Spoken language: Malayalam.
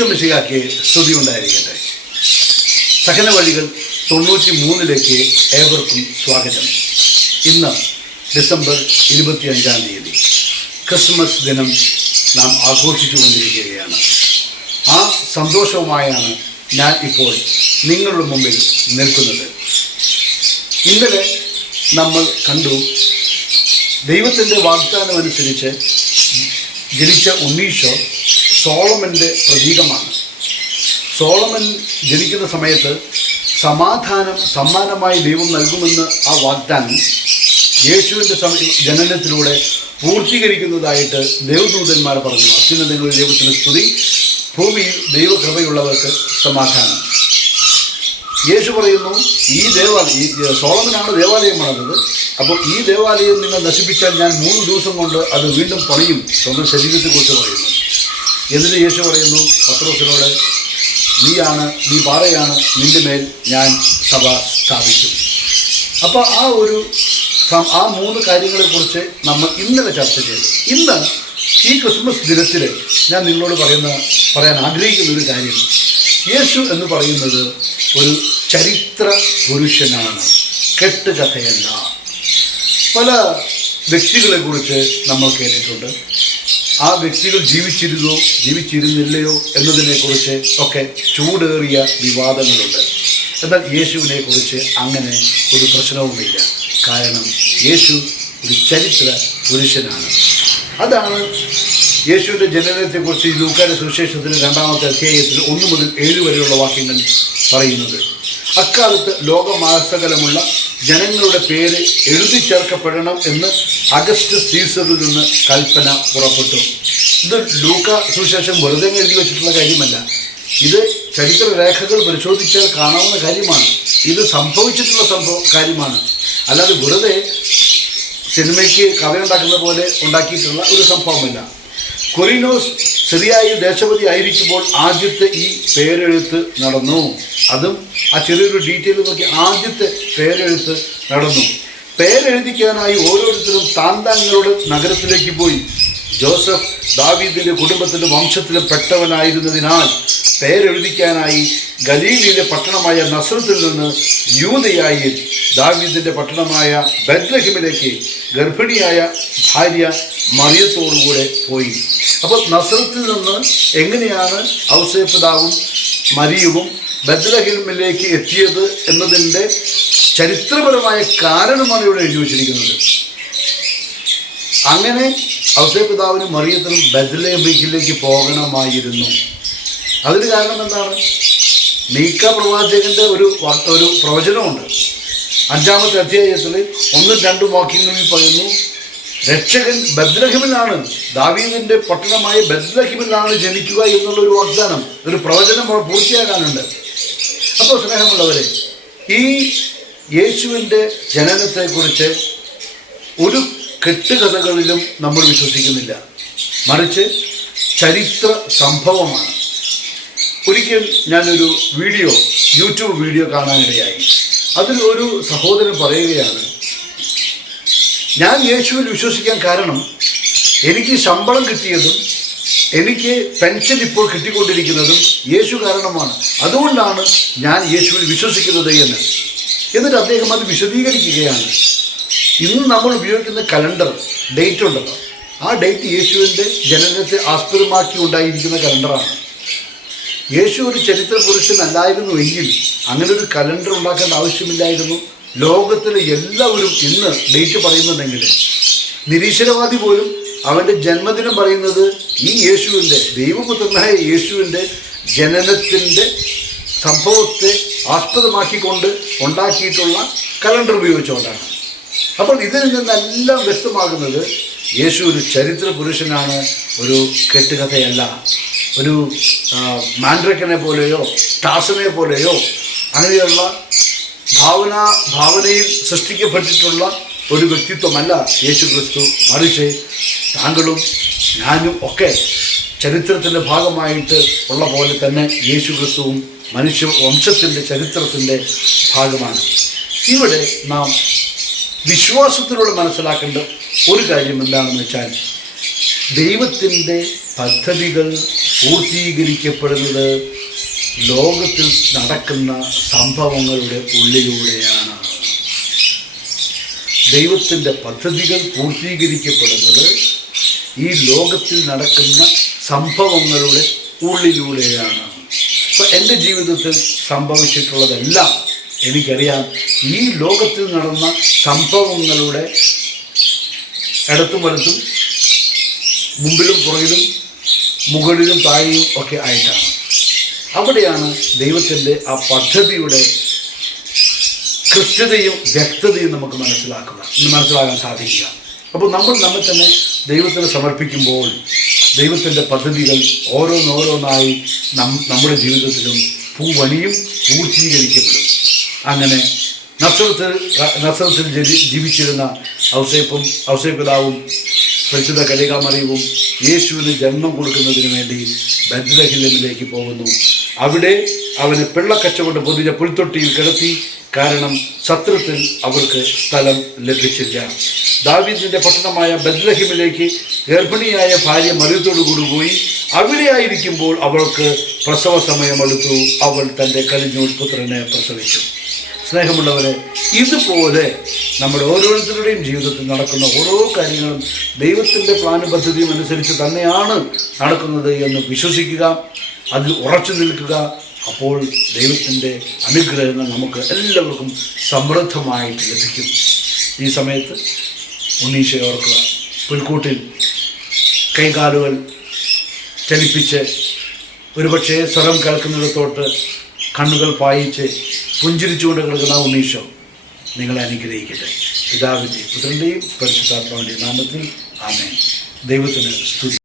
ഈശ്വമിശികാക്ക് സ്തുതി ഉണ്ടായിരിക്കട്ടെ. സഹന വഴികൾ തൊണ്ണൂറ്റി മൂന്നിലേക്ക് ഏവർക്കും സ്വാഗതം. ഇന്ന് ഡിസംബർ ഇരുപത്തിയഞ്ചാം തീയതി. ക്രിസ്മസ് ദിനം നാം ആഘോഷിച്ചുകൊണ്ടിരിക്കുകയാണ്. ആ സന്തോഷവുമായാണ് ഞാൻ ഇപ്പോൾ നിങ്ങളുടെ മുമ്പിൽ നിൽക്കുന്നത്. ഇന്നലെ നമ്മൾ കണ്ടു ദൈവത്തിന്റെ വാഗ്ദാനം അനുസരിച്ച് ജനിച്ച ഉണ്ണീഷോ സോളമന്റെ പ്രതീകമാണ്. സോളമൻ ജനിക്കുന്ന സമയത്ത് സമാധാനം സമ്മാനമായി ദൈവം നൽകുമെന്ന് ആ വാഗ്ദാനം യേശുവിന്റെ ജനനത്തിലൂടെ പൂർത്തീകരിക്കുന്നതായിട്ട് ദേവദൂതന്മാർ പറഞ്ഞു. അത്യുന്നതങ്ങളിൽ ദൈവത്തിന് സ്തുതി. ഭൂമിയിൽ ദൈവകൃപയുള്ളവർക്ക് സമാധാനം. യേശു പറയുന്നു ഈ ദേവാലയം ഈ സോളമനാണ് ദേവാലയം പണിതത്. അപ്പോൾ ഈ ദേവാലയം നിങ്ങൾ നശിപ്പിച്ചാൽ ഞാൻ മൂന്ന് ദിവസം കൊണ്ട് അത് വീണ്ടും പണിയും. സ്വന്തം ശരീരത്തെക്കുറിച്ച് പറയുന്നു. എന്നിട്ട് യേശു പറയുന്നു പത്രോസിനോട് നീയാണ് നീ പാറയാണ് നിന്റെ മേൽ ഞാൻ സഭ സ്ഥാപിക്കും അപ്പോൾ ആ ഒരു ആ മൂന്ന് കാര്യങ്ങളെക്കുറിച്ച് നമ്മൾ ഇന്നലെ ചർച്ച ചെയ്തു. ഇന്ന് ഈ ക്രിസ്മസ് ദിനത്തിൽ ഞാൻ നിങ്ങളോട് പറയുന്ന പറയാൻ ആഗ്രഹിക്കുന്ന ഒരു കാര്യം. യേശു എന്ന് പറയുന്നത് ഒരു ചരിത്ര പുരുഷനാണ്. കെട്ടുകഥയല്ല പല വ്യക്തികളെക്കുറിച്ച് നമ്മൾ കേട്ടിട്ടുണ്ട്. ആ വ്യക്തികൾ ജീവിച്ചിരുന്നോ ജീവിച്ചിരുന്നില്ലയോ എന്നതിനെക്കുറിച്ച് ഒക്കെ ചൂടേറിയ വിവാദങ്ങളുണ്ട്. എന്നാൽ യേശുവിനെ കുറിച്ച് അങ്ങനെ ഒരു പ്രശ്നവുമില്ല. കാരണം യേശു ഒരു ചരിത്ര പുരുഷനാണ്. അതാണ് യേശുവിന്റെ ജനനത്തെക്കുറിച്ച് ഈ ലൂക്കാന്റെ സുവിശേഷത്തിന്റെ രണ്ടാമത്തെ അധ്യായത്തിൽ ഒന്ന് മുതൽ ഏഴ് വരെയുള്ള വാക്യങ്ങൾ പറയുന്നത്. അക്കാലത്ത് ലോകമാസകലമുള്ള ജനങ്ങളുടെ പേര് എഴുതി ചേർക്കപ്പെടണം എന്ന് അഗസ്റ്റ് സീസറിൽ നിന്ന് കൽപ്പന പുറപ്പെട്ടു. ഇത് ലൂക്ക സുശേഷം വെറുതെ എഴുതി വെച്ചിട്ടുള്ള കാര്യമല്ല. ഇത് ചരിത്ര രേഖകൾ പരിശോധിച്ചാൽ കാണാവുന്ന കാര്യമാണ്. ഇത് സംഭവിച്ചിട്ടുള്ള സംഭവ കാര്യമാണ്. അല്ലാതെ വെറുതെ സിനിമയ്ക്ക് കഥയുണ്ടാക്കുന്ന പോലെ ഉണ്ടാക്കിയിട്ടുള്ള ഒരു സംഭവമല്ല. കൊറിനോസ് ശരിയായി ദേശപതി ആയിരിക്കുമ്പോൾ ആദ്യത്തെ ഈ പേരെഴുത്ത് നടന്നു. അതും ആ ചെറിയൊരു ഡീറ്റെയിൽ നോക്കി ആദ്യത്തെ പേരെഴുത്ത് നടന്നു. പേരെഴുതിക്കാനായി ഓരോരുത്തരും താൻ നഗരത്തിലേക്ക് പോയി. ജോസഫ് ദാവീദിന്റെ കുടുംബത്തിലും വംശത്തിലും പെട്ടവനായിരുന്നതിനാൽ പേരെഴുതിക്കാനായി ഗലീലിയിലെ പട്ടണമായ നസ്രത്തിൽ നിന്ന് യൂതയായി ദാവീദിന്റെ പട്ടണമായ ബദ്ലഹിമിലേക്ക് ഗർഭിണിയായ ഭാര്യ മറിയത്തോടുകൂടെ പോയി. അപ്പോൾ നസ്രത്തിൽ നിന്ന് എങ്ങനെയാണ് ഔസേപ്പിതാവും മരിയവും ബദ്ലഹിമിലേക്ക് എത്തിയത് എന്നതിന്റെ ചരിത്രപരമായ കാരണമാണ് ഇവിടെ എഴുതി വച്ചിരിക്കുന്നത്. അങ്ങനെ ഔസേപിതാവിനും മറിയത്തിനും ബദ്ലേബിക്കിലേക്ക് പോകണമായിരുന്നു. അതിന് കാരണം എന്താണ്? മീക്ക പ്രവാചകന്റെ ഒരു ഒരു പ്രവചനമുണ്ട്. അഞ്ചാമത്തെ അധ്യായത്തിൽ ഒന്നും രണ്ടും വാക്യങ്ങളിൽ പറയുന്നു രക്ഷകൻ ബദ്ലഹിമിലാണ് ദാവീദിന്റെ പട്ടണമായ ബദ്ലഹിമിലാണ് ജനിക്കുക എന്നുള്ള ഒരു വാഗ്ദാനം ഒരു പ്രവചനം പൂർത്തിയാകാനുണ്ട് അപ്പോൾ സ്നേഹമുള്ളവരെ ഈ യേശുവിന്റെ ജനനത്തെക്കുറിച്ച് ഒരു കെട്ടുകഥകളിലും നമ്മൾ വിശ്വസിക്കുന്നില്ല. മറിച്ച് ചരിത്ര സംഭവമാണ്. ഒരിക്കൽ ഞാനൊരു വീഡിയോ യൂട്യൂബ് വീഡിയോ കാണാനിടയായി. അതിൽ ഒരു സഹോദരൻ പറയുകയാണ് ഞാൻ യേശുവിൽ വിശ്വസിക്കാൻ കാരണം എനിക്ക് ശമ്പളം കിട്ടിയതും എനിക്ക് പെൻഷൻ ഇപ്പോൾ കിട്ടിക്കൊണ്ടിരിക്കുന്നതും യേശു കാരണമാണ്. അതുകൊണ്ടാണ് ഞാൻ യേശുവിൽ വിശ്വസിക്കുന്നത് എന്ന്. എന്നിട്ട് അദ്ദേഹം അത് വിശദീകരിക്കുകയാണ്. ഇന്ന് നമ്മൾ ഉപയോഗിക്കുന്ന കലണ്ടർ ഡേറ്റ് ഉണ്ടല്ലോ. ആ ഡേറ്റ് യേശുവിന്റെ ജനനത്തെ ആസ്പദമാക്കി ഉണ്ടായിരിക്കുന്ന കലണ്ടറാണ്. യേശു ഒരു ചരിത്ര പുരുഷനല്ലായിരുന്നു എങ്കിൽ അങ്ങനെ ഒരു കലണ്ടർ ഉണ്ടാക്കേണ്ട ആവശ്യമില്ലായിരുന്നു. ലോകത്തിലെ എല്ലാവരും ഇന്ന് ഡേറ്റ് പറയുന്നുണ്ടെങ്കിൽ നിരീശ്വരവാദി പോലും അവന്റെ ജന്മദിനം പറയുന്നത് ഈ യേശുവിന്റെ ദൈവപുത്രനായ യേശുവിന്റെ ജനനത്തിന്റെ സംഭവത്തെ ആസ്പദമാക്കിക്കൊണ്ട് ഉണ്ടാക്കിയിട്ടുള്ള കലണ്ടർ ഉപയോഗിച്ചുകൊണ്ടാണ്. അപ്പോൾ ഇതിൽ നിന്നെല്ലാം വ്യക്തമാകുന്നത് യേശു ഒരു ചരിത്ര പുരുഷനാണ് ഒരു കെട്ടുകഥയല്ല. ഒരു മാൻഡ്രക്കനെ പോലെയോ ടാസനെ പോലെയോ അങ്ങനെയുള്ള ഭാവന ഭാവനയിൽ സൃഷ്ടിക്കപ്പെട്ടിട്ടുള്ള ഒരു വ്യക്തിത്വമല്ല യേശു ക്രിസ്തു മറിച്ച് താങ്കളും ഞാനും ഒക്കെ ചരിത്രത്തിന്റെ ഭാഗമായിട്ട് ഉള്ള പോലെ തന്നെ യേശു ക്രിസ്തുവും മനുഷ്യ വംശത്തിന്റെ ചരിത്രത്തിന്റെ ഭാഗമാണ്. ഇവിടെ നാം വിശ്വാസത്തിലൂടെ മനസ്സിലാക്കേണ്ട ഒരു കാര്യം എന്താണെന്ന് വെച്ചാൽ ദൈവത്തിന്റെ പദ്ധതികൾ പൂർത്തീകരിക്കപ്പെടുന്നത് ലോകത്തിൽ നടക്കുന്ന സംഭവങ്ങളുടെ ഉള്ളിലൂടെയാണ്. ദൈവത്തിന്റെ പദ്ധതികൾ പൂർത്തീകരിക്കപ്പെടുന്നത് ഈ ലോകത്തിൽ നടക്കുന്ന സംഭവങ്ങളുടെ ഉള്ളിലൂടെയാണ്. ഇപ്പൊ എന്റെ ജീവിതത്തിൽ സംഭവിച്ചിട്ടുള്ളതെല്ലാം എനിക്കറിയാം. ഈ ലോകത്തിൽ നടന്ന സംഭവങ്ങളുടെ ഇടത്തും വലത്തും മുമ്പിലും പുറകിലും മുകളിലും താഴെയും ഒക്കെ ആയിട്ടാണ്. അവിടെയാണ് ദൈവത്തിന്റെ ആ പദ്ധതിയുടെ കൃത്യതയും വ്യക്തതയും നമുക്ക് മനസ്സിലാക്കുക ഇന്ന് മനസ്സിലാകാൻ സാധിക്കുക. അപ്പോൾ നമ്മൾ നമ്മെ തന്നെ ദൈവത്തിന് സമർപ്പിക്കുമ്പോൾ ദൈവത്തിന്റെ പദ്ധതികൾ ഓരോന്നോരോന്നായി നം നമ്മുടെ ജീവിതത്തിലും പൂവണിയും പൂർത്തീകരിക്കപ്പെടും. അങ്ങനെ നസ്രത്തിൽ നസ്രത്തിൽ ജീവിച്ചിരുന്ന ഔസേപ്പും ഔസേപിതാവും പരിശുദ്ധ കലികാമറിയവും യേശുവിന് ജന്മം കൊടുക്കുന്നതിന് വേണ്ടി ബദ്ലഹിലമിലേക്ക് പോകുന്നു. അവിടെ അവന് പിള്ളക്കച്ച കൊണ്ട് പൊതിഞ്ഞ പുൽത്തൊട്ടിയിൽ കിടത്തി കാരണം ശത്രുത്തിൽ അവർക്ക് സ്ഥലം ലഭിച്ചില്ല. ദാവീദിന്റെ പട്ടണമായ ബദ്ലഹിമിലേക്ക് ഗർഭിണിയായ ഭാര്യ മരുത്തോടുകൂടി പോയി. അവിടെ ആയിരിക്കുമ്പോൾ അവൾക്ക് പ്രസവ സമയമെടുത്തു. അവൾ തന്റെ കലിഞ്ഞൂൽ പുത്രനെ പ്രസവിച്ചു. സ്നേഹമുള്ളവരെ ഇതുപോലെ നമ്മുടെ ഓരോരുത്തരുടെയും ജീവിതത്തിൽ നടക്കുന്ന ഓരോ കാര്യങ്ങളും ദൈവത്തിന്റെ പ്ലാന് പദ്ധതിയും അനുസരിച്ച് തന്നെയാണ് നടക്കുന്നത് എന്ന് വിശ്വസിക്കുക അതിൽ ഉറച്ചു നിൽക്കുക അപ്പോൾ ദൈവത്തിന്റെ അനുഗ്രഹങ്ങൾ നമുക്ക് എല്ലാവർക്കും സമൃദ്ധമായിട്ട് ലഭിക്കും. ഈ സമയത്ത് ഉണ്ണീശ ഓർക്കുക പുൽക്കൂട്ടിൽ കൈകാലുകൾ ചലിപ്പിച്ച് ഒരുപക്ഷെ സ്വരം കേൾക്കുന്നിടത്തോട്ട് കണ്ണുകൾ പായിച്ച് പുഞ്ചിരിച്ചുകൊണ്ട് കിടക്കുന്ന ഉണ്ണീശോ നിങ്ങളെ അനുഗ്രഹിക്കട്ടെ. പിതാവിന്റെ പുത്രന്റെയും പരിശുദ്ധാത്മാവിന്റെയും നാമത്തിൽ ആമേൻ. ദൈവത്തിന് സ്തുതി.